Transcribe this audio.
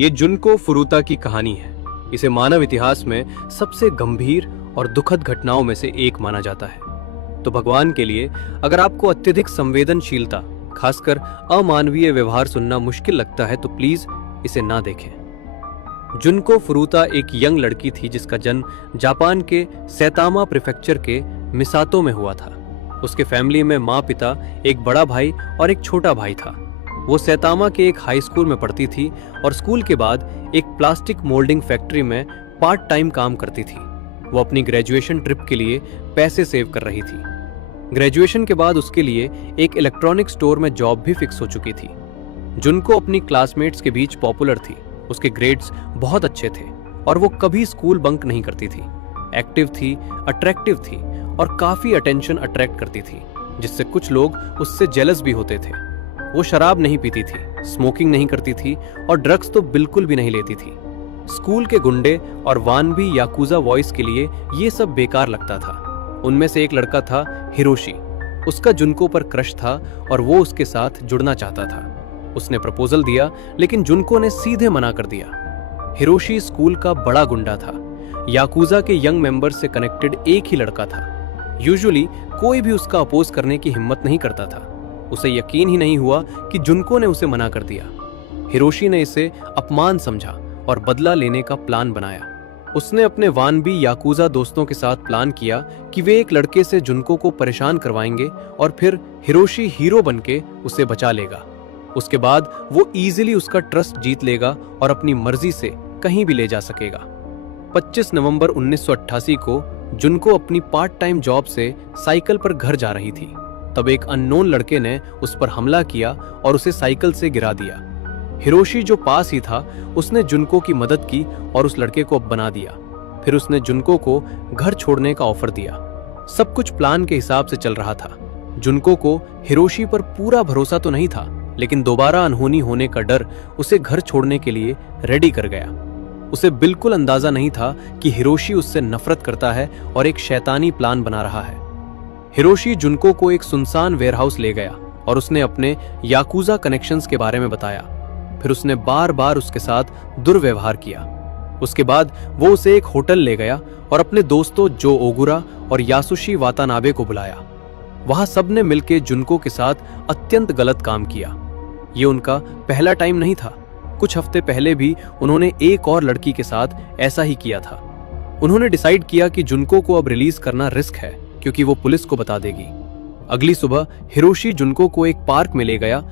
ये जुनको फुरुता की कहानी है। इसे मानव इतिहास में सबसे गंभीर और दुखद घटनाओं में से एक माना जाता है। तो भगवान के लिए, अगर आपको अत्यधिक संवेदनशीलता, खासकर अमानवीय व्यवहार सुनना मुश्किल लगता है तो प्लीज इसे ना देखें। जुनको फुरुता एक यंग लड़की थी जिसका जन्म जापान के सैतामा प्रीफेक्चर के मिसातो में हुआ था। उसके फैमिली में माँ, पिता, एक बड़ा भाई और एक छोटा भाई था। वो सैतामा के एक हाई स्कूल में पढ़ती थी और स्कूल के बाद एक प्लास्टिक मोल्डिंग फैक्ट्री में पार्ट टाइम काम करती थी। वो अपनी ग्रेजुएशन ट्रिप के लिए पैसे सेव कर रही थी। ग्रेजुएशन के बाद उसके लिए एक इलेक्ट्रॉनिक स्टोर में जॉब भी फिक्स हो चुकी थी। जुनको अपनी क्लासमेट्स के बीच पॉपुलर थी। उसके ग्रेड्स बहुत अच्छे थे और वो कभी स्कूल बंक नहीं करती थी। एक्टिव थी, अट्रैक्टिव थी और काफी अटेंशन अट्रैक्ट करती थी, जिससे कुछ लोग उससे जेलस भी होते थे। वो शराब नहीं पीती थी, स्मोकिंग नहीं करती थी और ड्रग्स तो बिल्कुल भी नहीं लेती थी। स्कूल के गुंडे और वानबी याकुजा वॉइस के लिए ये सब बेकार लगता था। उनमें से एक लड़का था हिरोशी। उसका जुनको पर क्रश था और वो उसके साथ जुड़ना चाहता था। उसने प्रपोजल दिया लेकिन जुनको ने सीधे मना कर दिया। हिरोशी स्कूल का बड़ा गुंडा था। याकुजा के यंग मेंबर से कनेक्टेड एक ही लड़का था। यूजुअली कोई भी उसका अपोज करने की हिम्मत नहीं करता था। उसे यकीन ही नहीं हुआ कि जुनको ने उसे मना कर दिया। हिरोशी ने इसे अपमान समझा और बदला लेने का प्लान बनाया। उसने अपने वानबी याकुजा दोस्तों के साथ प्लान किया कि वे एक लड़के से जुनको को परेशान करवाएंगे और फिर हिरोशी हीरो बनके उसे बचा लेगा। उसके बाद वो इजीली उसका ट्रस्ट जीत लेगा और अपनी मर्जी से कहीं भी ले जा सकेगा। 25 नवंबर 1988 को जुनको अपनी पार्ट टाइम जॉब से साइकिल पर घर जा रही थी। तब एक अननोन लड़के ने उस पर हमला किया और उसे साइकिल से गिरा दिया। हिरोशी जो पास ही था, उसने जुनको की मदद की और उस लड़के को बना दिया। फिर उसने जुनको को घर छोड़ने का ऑफर दिया। सब कुछ प्लान के हिसाब से चल रहा था। जुनको को हिरोशी पर पूरा भरोसा तो नहीं था, लेकिन दोबारा अनहोनी होने का डर उसे घर छोड़ने के लिए रेडी कर गया। उसे बिल्कुल अंदाजा नहीं था कि हिरोशी उससे नफरत करता है और एक शैतानी प्लान बना रहा है। हिरोशी जुनको को एक सुनसान वेयरहाउस ले गया और उसने अपने याकुजा कनेक्शंस के बारे में बताया। फिर उसने बार बार उसके साथ दुर्व्यवहार किया। उसके बाद वो उसे एक होटल ले गया और अपने दोस्तों जो ओगुरा और यासुशी वातानाबे को बुलाया। वहां सबने मिलकर जुनको के साथ अत्यंत गलत काम किया। ये उनका पहला टाइम नहीं था। कुछ हफ्ते पहले भी उन्होंने एक और लड़की के साथ ऐसा ही किया था। उन्होंने डिसाइड किया कि जुनको को अब रिलीज करना रिस्क है क्योंकि वो पुलिस को बता देगी। अगली सुबह हिरोशी जुनको को एक पार्क में ले गया